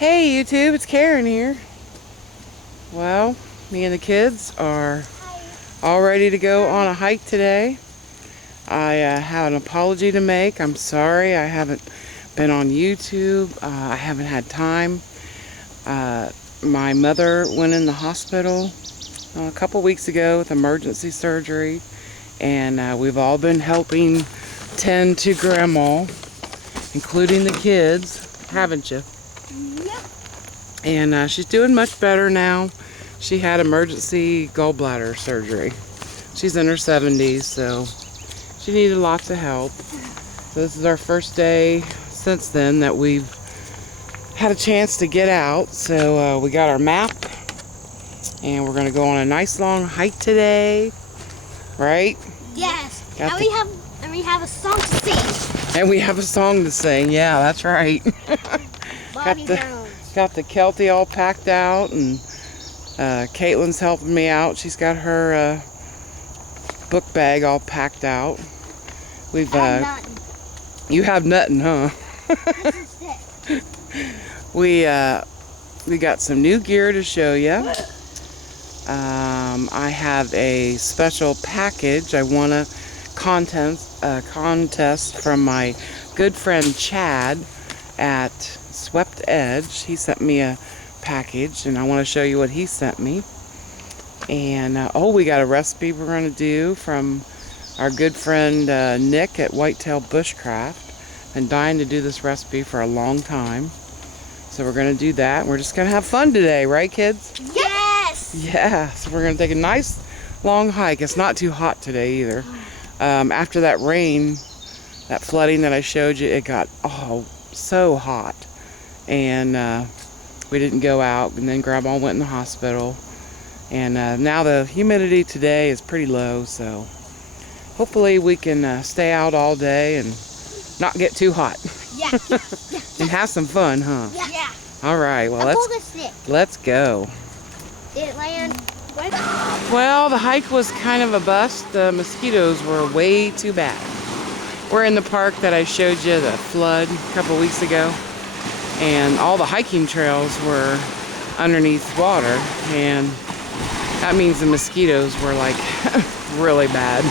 Hey YouTube, it's Karen here. Well, me and the kids are all ready to go on a hike today. I have an apology to make. I'm sorry I haven't been on YouTube. I haven't had time. My mother went in the hospital a couple weeks ago with emergency surgery, and we've all been helping tend to Grandma, including the kids, haven't you? And she's doing much better now. She had emergency gallbladder surgery. She's in her 70s, so she needed lots of help. So this is our first day since then that we've had a chance to get out. So we got our map, and we're gonna go on a nice long hike today, right? Yes. And we have a song to sing. And we have a song to sing. Yeah, that's right. Got the Kelty all packed out, and Caitlin's helping me out. She's got her book bag all packed out. We've you have nothing, huh? we got some new gear to show you. I have a special package. I won a contest from my good friend Chad at SweptEdge. He sent me a package, and I want to show you what he sent me. And oh, we got a recipe we're going to do from our good friend Nick at Whitetailbushcraft. Been dying to do this recipe for a long time, so we're going to do that. We're just going to have fun today, right, kids? Yes. Yeah. So we're going to take a nice long hike. It's not too hot today either. After that rain, that flooding that I showed you, it got so hot, and we didn't go out, and then Grandma went in the hospital, and now the humidity today is pretty low, so hopefully we can stay out all day and not get too hot. Yeah. And have some fun, huh? Yeah. All right, well, let's go. Did it land? Well, the hike was kind of a bust. The mosquitoes were way too bad. We're in the park that I showed you the flood a couple weeks ago, and all the hiking trails were underneath water, and that means the mosquitoes were like really bad.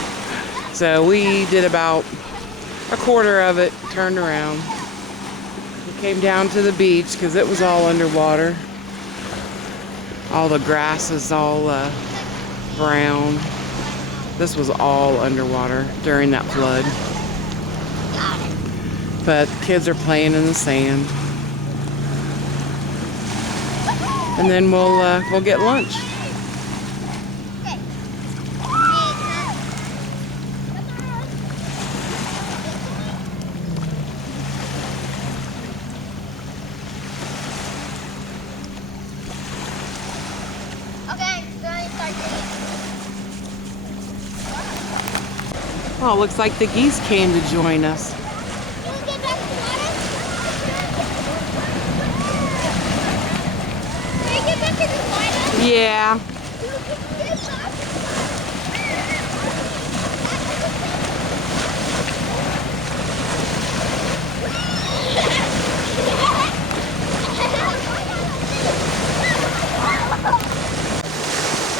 So we did about a quarter of it, turned around, we came down to the beach because it was all underwater. All the grass is all brown. This was all underwater during that flood. But kids are playing in the sand. And then we'll get lunch. Oh, it looks like the geese came to join us. Yeah.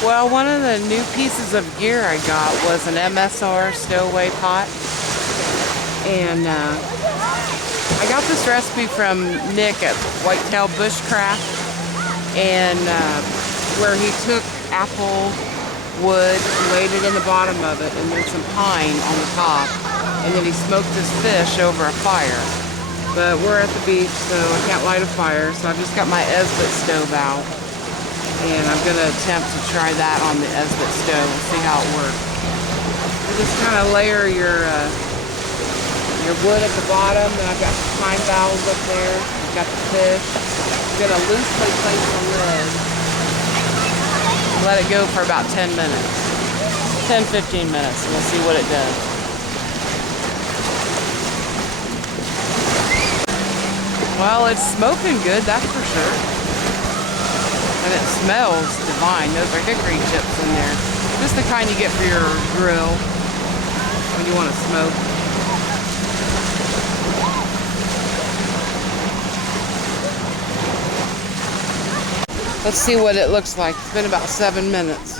Well, one of the new pieces of gear I got was an MSR Stowaway pot. And I got this recipe from Nick at Whitetailbushcraft. And where he took apple wood, laid it in the bottom of it, and then some pine on the top, and then he smoked his fish over a fire. But we're at the beach, so I can't light a fire, so I've just got my Esbit stove out, and I'm going to attempt to try that on the Esbit stove and see how it works. You just kind of layer your wood at the bottom, and I've got some pine boughs up there, I've got the fish. I'm going to loosely place the lid. Let it go for about 10 minutes. 10-15 minutes, and we'll see what it does. Well, it's smoking good, that's for sure. And it smells divine. Those are hickory chips in there. Just the kind you get for your grill when you want to smoke. Let's see what it looks like. It's been about 7 minutes.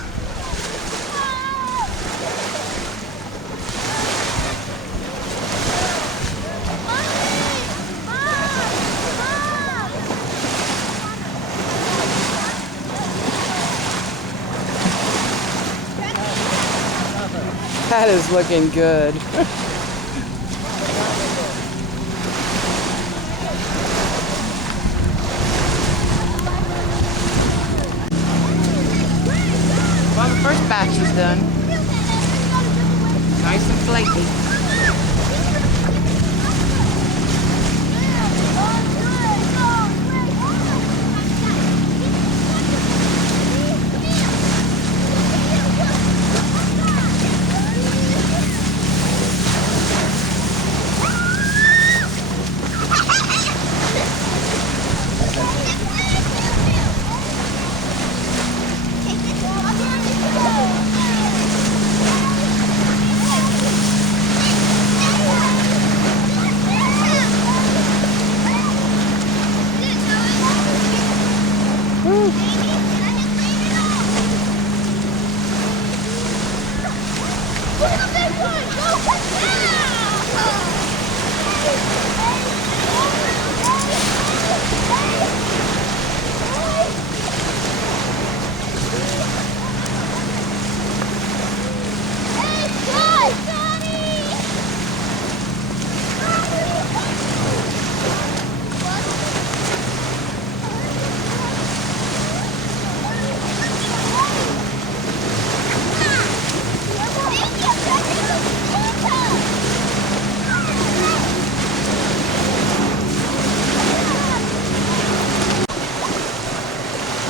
That is looking good. Well, the first batch is done. Nice and flaky.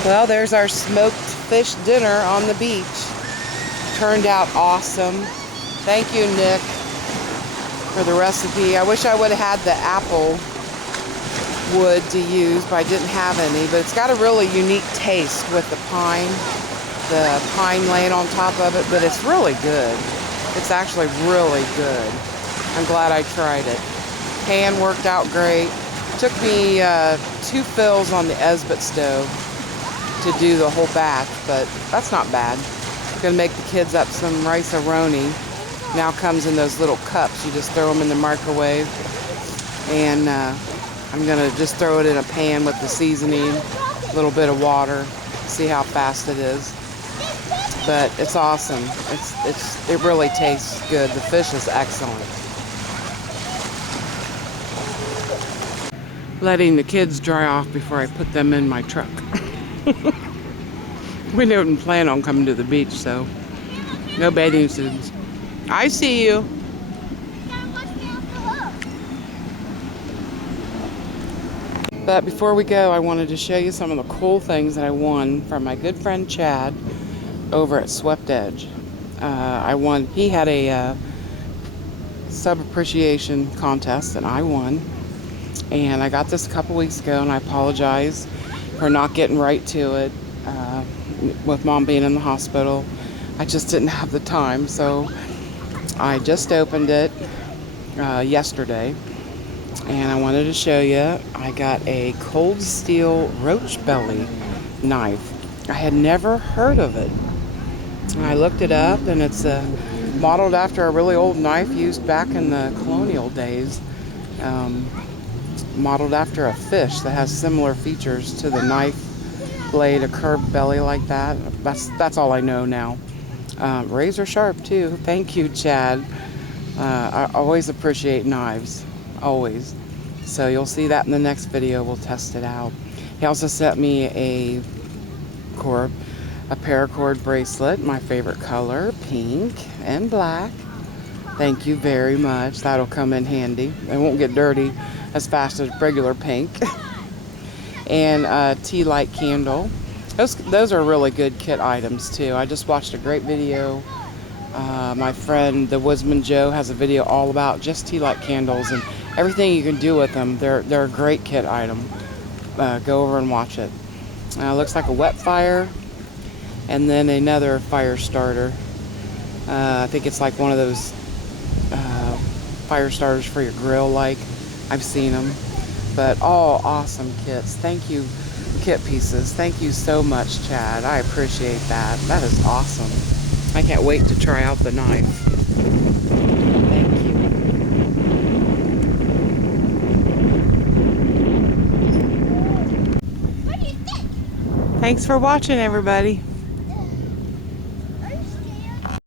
Well, there's our smoked fish dinner on the beach. Turned out awesome. Thank you, Nick, for the recipe. I wish I would have had the apple wood to use, but I didn't have any. But it's got a really unique taste with the pine laying on top of it, but it's really good. It's actually really good. I'm glad I tried it. Pan worked out great. Took me 2 fills on the Esbit stove to do the whole batch, but that's not bad. I'm gonna make the kids up some rice-a-roni. Now comes in those little cups. You just throw them in the microwave, and I'm gonna just throw it in a pan with the seasoning, a little bit of water, see how fast it is. But it's awesome. It really tastes good. The fish is excellent. Letting the kids dry off before I put them in my truck. We didn't plan on coming to the beach, so no bathing suits. I see you. But before we go, I wanted to show you some of the cool things that I won from my good friend Chad over at SweptEdge. He had a sub appreciation contest, and I won. And I got this a couple weeks ago, and I apologize for not getting right to it. With Mom being in the hospital, I just didn't have the time, so I just opened it yesterday, and I wanted to show you. I got a Cold Steel Roach Belly knife. I had never heard of it. And I looked it up, and it's modeled after a really old knife used back in the colonial days. Modeled after a fish that has similar features to the knife blade, a curved belly like that. That's all I know now. Razor sharp too. Thank you, Chad. I always appreciate knives, always. So you'll see that in the next video. We'll test it out. He also sent me a paracord bracelet, my favorite color, pink and black. Thank you very much. That'll come in handy. It won't get dirty as fast as regular pink. And a tea light candle. Those are really good kit items too. I just watched a great video. My friend, the Woodsman Joe, has a video all about just tea light candles and everything you can do with them. They're a great kit item. Go over and watch it. Looks like a wet fire, and then another fire starter. I think it's like one of those fire starters for your grill. Like, I've seen them. But all awesome kits. Thank you kit pieces. Thank you so much, Chad. I appreciate that. That is awesome. I can't wait to try out the knife. Thank you. What do you think? Thanks for watching, everybody.